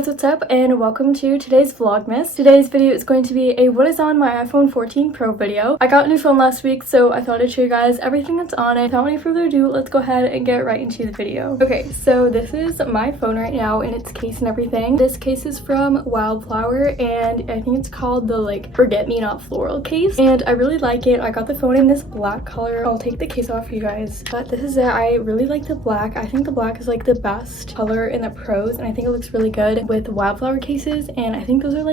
guys, what's up and welcome to today's vlogmas. Today's video is going to be a what is on my iPhone 14 Pro video. I got a new phone last week, so I thought I'd show you guys everything that's on it. Without any further ado, let's go ahead and get right into the video. Okay, so this is my phone right now in its case and everything. This case is from Wildflower and I think it's called the Forget Me Not floral case, and I really like it. I got the phone in this black color. I'll take the case off for you guys, but this is it. I really like the black. I think the black is the best color in the Pros, and I think it looks really good with Wildflower cases, and I think those are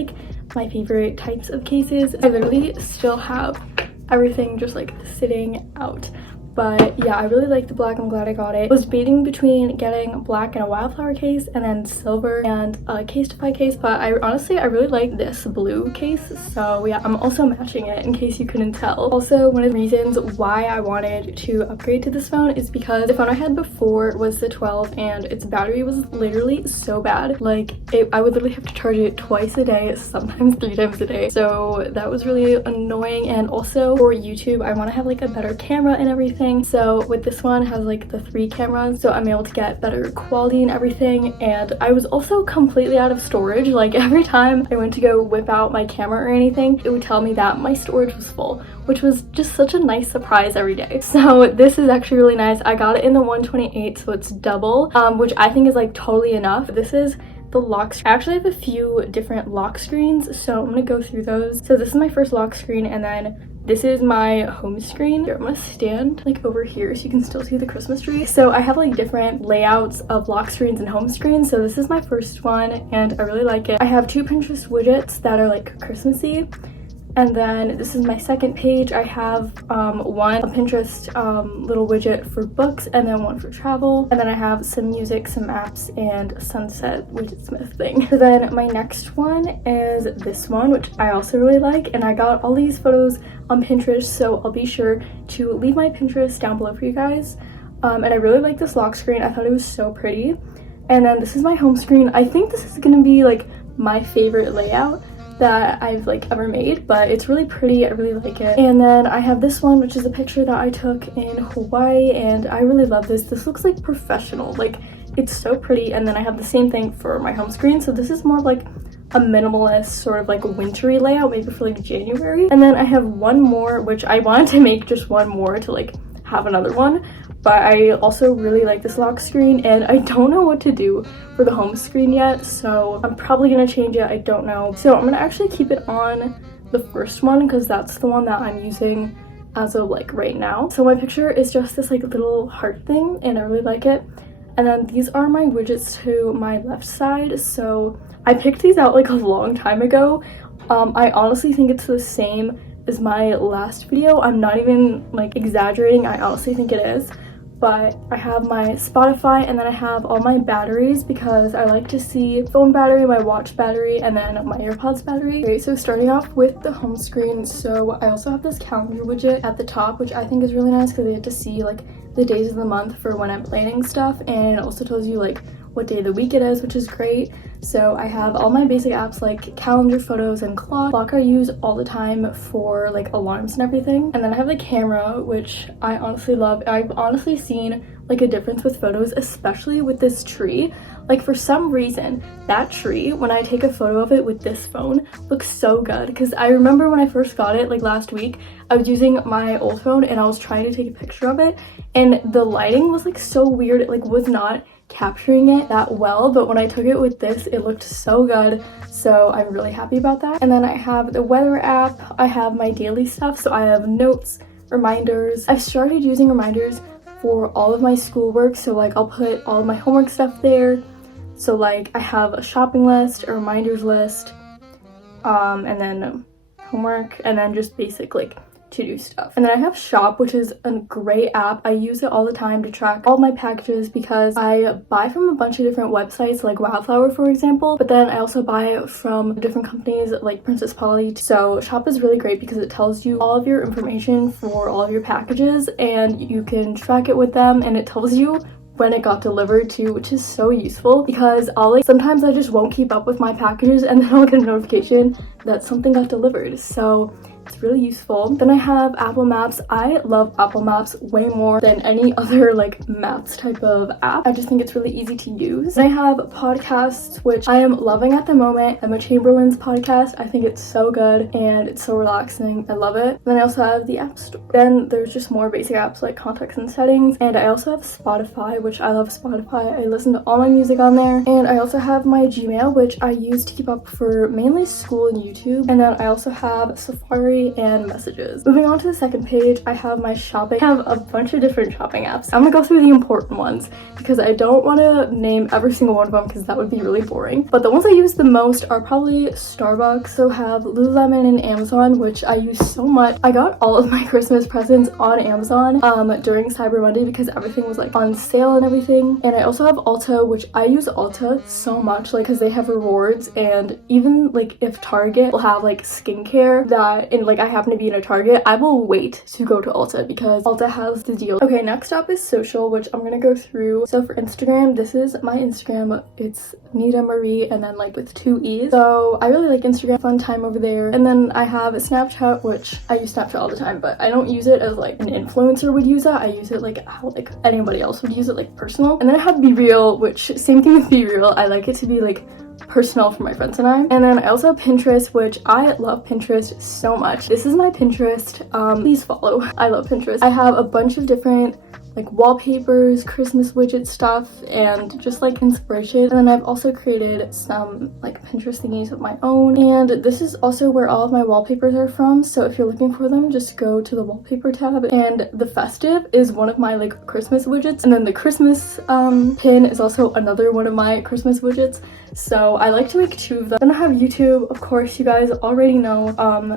my favorite types of cases. I literally still have everything just sitting out. But yeah, I really like the black. I'm glad I got it. I was debating between getting black in a Wildflower case and then silver and a Casetify case, but I really like this blue case. So yeah, I'm also matching it in case you couldn't tell. Also, one of the reasons why I wanted to upgrade to this phone is because the phone I had before was the 12 and its battery was literally so bad. I would literally have to charge it twice a day, sometimes 3 times a day. So that was really annoying. And also for YouTube, I want to have a better camera and everything. So with this one, it has the 3 cameras, so I'm able to get better quality and everything. And I was also completely out of storage. Every time I went to go whip out my camera or anything, it would tell me that my storage was full, which was just such a nice surprise every day. So this is actually really nice. I got it in the 128, so it's double, which I think is totally enough. This is the lock screen. I actually have a few different lock screens, so I'm gonna go through those. So this is my first lock screen, and then this is my home screen. Here, I'm gonna stand over here so you can still see the Christmas tree. So I have different layouts of lock screens and home screens. So this is my first one and I really like it. I have 2 Pinterest widgets that are Christmassy. And then this is my second page. I have one Pinterest little widget for books and then one for travel. And then I have some music, some apps, and a sunset widgetsmith thing. So then my next one is this one, which I also really like. And I got all these photos on Pinterest, so I'll be sure to leave my Pinterest down below for you guys. And I really like this lock screen. I thought it was so pretty. And then this is my home screen. I think this is gonna be my favorite layout that I've ever made, but it's really pretty. I really like it. And then I have this one, which is a picture that I took in Hawaii, and I really love this. This looks professional. It's so pretty. And then I have the same thing for my home screen, so this is more a minimalist sort of wintry layout, maybe for January. And then I have one more, which I wanted to make just one more to have another one, but I also really like this lock screen, and I don't know what to do for the home screen yet, so I'm probably gonna change it. I don't know. So I'm gonna actually keep it on the first one because that's the one that I'm using as of right now. So my picture is just this little heart thing, and I really like it. And then these are my widgets to my left side. So I picked these out a long time ago. I honestly think it's the same as my last video. I'm not even exaggerating. I honestly think it is. But I have my Spotify, and then I have all my batteries because I like to see phone battery, my watch battery, and then my AirPods battery. Okay, so starting off with the home screen, so I also have this calendar widget at the top, which I think is really nice because I get to see the days of the month for when I'm planning stuff, and it also tells you what day of the week it is, which is great. So I have all my basic apps calendar, photos, and clock. Clock I use all the time for alarms and everything. And then I have the camera, which I honestly love. I've honestly seen a difference with photos, especially with this tree. For some reason, that tree, when I take a photo of it with this phone, looks so good. Because I remember when I first got it last week, I was using my old phone and I was trying to take a picture of it, and the lighting was so weird. It was not capturing it that well, but when I took it with this, it looked so good. So I'm really happy about that. And then I have the weather app. I have my daily stuff, so I have notes, reminders. I've started using reminders for all of my schoolwork, so I'll put all of my homework stuff there. So I have a shopping list, a reminders list, and then homework, and then just basic to-do stuff. And then I have Shop, which is a great app. I use it all the time to track all my packages because I buy from a bunch of different websites like Wildflower, for example, but then I also buy from different companies like Princess Polly. So Shop is really great because it tells you all of your information for all of your packages, and you can track it with them, and it tells you when it got delivered too, which is so useful because sometimes I just won't keep up with my packages, and then I'll get a notification that something got delivered. So It's really useful. Then I have Apple Maps. I love Apple Maps way more than any other like maps type of app. I just think it's really easy to use. Then I have podcasts, which I am loving at the moment. Emma Chamberlain's podcast. I think it's so good and it's so relaxing. I love it. Then I also have the App Store. Then there's just more basic apps like contacts and settings. And I also have Spotify, which I love Spotify. I listen to all my music on there. And I also have my Gmail, which I use to keep up for mainly school and YouTube. And then I also have Safari and Messages. Moving on to the second page, I have my shopping. I have a bunch of different shopping apps. I'm gonna go through the important ones because I don't want to name every single one of them because that would be really boring. But the ones I use the most are probably Starbucks. So have Lululemon and Amazon, which I use so much. I got all of my Christmas presents on Amazon during Cyber Monday because everything was like on sale and everything. And I also have Ulta, which I use Ulta so much, like because they have rewards. And even like if Target will have like skincare that, and like I happen to be in a Target, I will wait to go to Ulta because Ulta has the deal. Okay, next up is social, which I'm gonna go through. So for Instagram, this is my Instagram. It's Nita Marie and then like with 2 E's. So I really like Instagram, fun time over there. And then I have Snapchat, which I use Snapchat all the time, but I don't use it as like an influencer would use it. I use it like how like anybody else would use it, like personal. And then I have Be Real, which same thing with Be Real. I like it to be like personal for my friends and I. And then I also have Pinterest, which I love Pinterest so much. This is my Pinterest. Please follow. I love Pinterest. I have a bunch of different like wallpapers, Christmas widget stuff, and just like inspiration. And then I've also created some like Pinterest thingies of my own. And this is also where all of my wallpapers are from. So if you're looking for them, just go to the wallpaper tab. And the festive is one of my like Christmas widgets. And then the Christmas pin is also another one of my Christmas widgets. So I like to make 2 of them. Then I have YouTube, of course, you guys already know.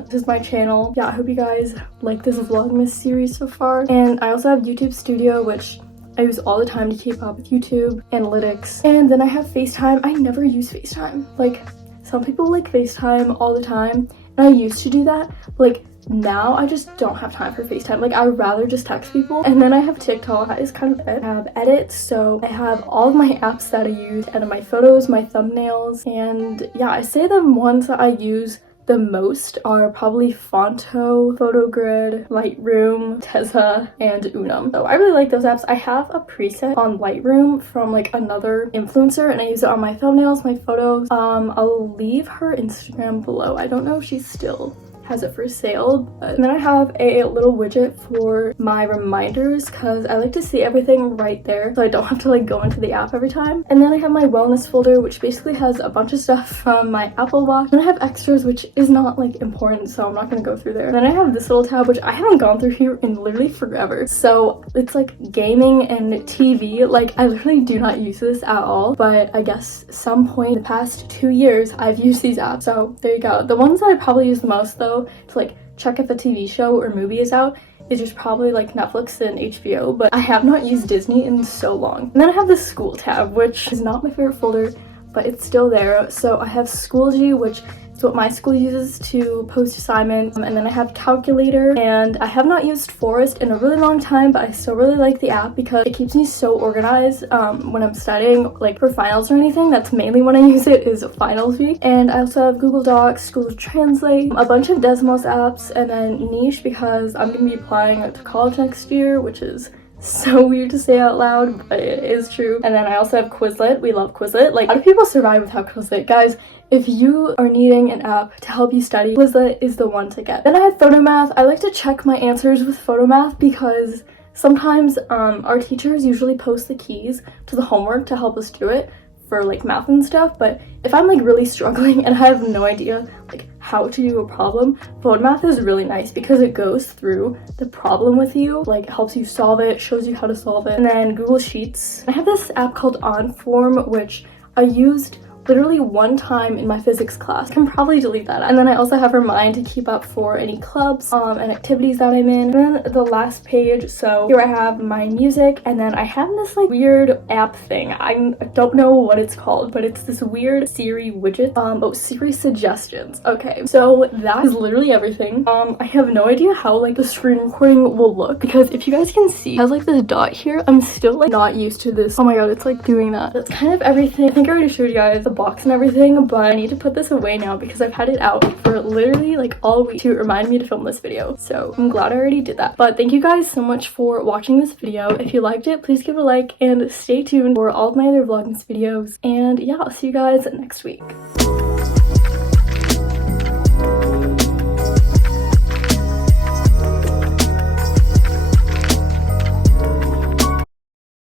This is my channel. Yeah, I hope you guys like this vlogmas series so far. And I also have YouTube Studio, which I use all the time to keep up with YouTube analytics. And then I have FaceTime. I never use FaceTime. Like some people like FaceTime all the time, and I used to do that. Like now I just don't have time for FaceTime. Like I would rather just text people. And then I have TikTok. That is kind of it. I have edit, so I have all of my apps that I use, edit my photos, my thumbnails, and yeah, I say the ones that I use the most are probably Fonto, PhotoGrid, Lightroom, Tezza, and Unum. So I really like those apps. I have a preset on Lightroom from like another influencer and I use it on my thumbnails, my photos. I'll leave her Instagram below. I don't know if she's still has it for sale. And then I have a little widget for my reminders because I like to see everything right there so I don't have to like go into the app every time. And then I have my wellness folder, which basically has a bunch of stuff from my Apple Watch. Then I have extras, which is not like important, so I'm not gonna go through there. And then I have this little tab, which I haven't gone through here in literally forever. So it's like gaming and TV. Like I literally do not use this at all, but I guess some point in the past 2 years I've used these apps. So there you go. The ones that I probably use the most though to like check if a TV show or movie is out is just probably like Netflix and HBO, but I have not used Disney in so long. And then I have the school tab, which is not my favorite folder, but it's still there. So I have Schoology, which is what my school uses to post assignments, and then I have Calculator, and I have not used Forest in a really long time, but I still really like the app because it keeps me so organized when I'm studying, like for finals or anything. That's mainly when I use it, is finals week. And I also have Google Docs, Google Translate, a bunch of Desmos apps, and then Niche because I'm going to be applying to college next year, which is so weird to say out loud, but it is true. And then I also have Quizlet. We love Quizlet. Like, how do people survive without Quizlet? Guys, if you are needing an app to help you study, Quizlet is the one to get. Then I have Photomath. I like to check my answers with Photomath because sometimes our teachers usually post the keys to the homework to help us do it for like math and stuff, but if I'm like really struggling and I have no idea like how to do a problem, Photomath is really nice because it goes through the problem with you, like helps you solve it, shows you how to solve it. And then Google Sheets. I have this app called OnForm, which I used literally one time in my physics class. I can probably delete that. And then I also have Remind to keep up for any clubs and activities that I'm in. And then the last page, so here I have my music, and then I have this like weird app thing. I don't know what it's called, but it's this weird Siri widget. Oh, Siri suggestions. Okay, so that is literally everything. I have no idea how like the screen recording will look because if you guys can see, it has like this dot here. I'm still like not used to this. Oh my god, it's like doing that. That's kind of everything. I think I already showed you guys the box and everything, but I need to put this away now because I've had it out for literally like all week to remind me to film this video. So I'm glad I already did that. But thank you guys so much for watching this video. If you liked it, please give it a like and stay tuned for all of my other Vlogmas videos. And yeah, I'll see you guys next week.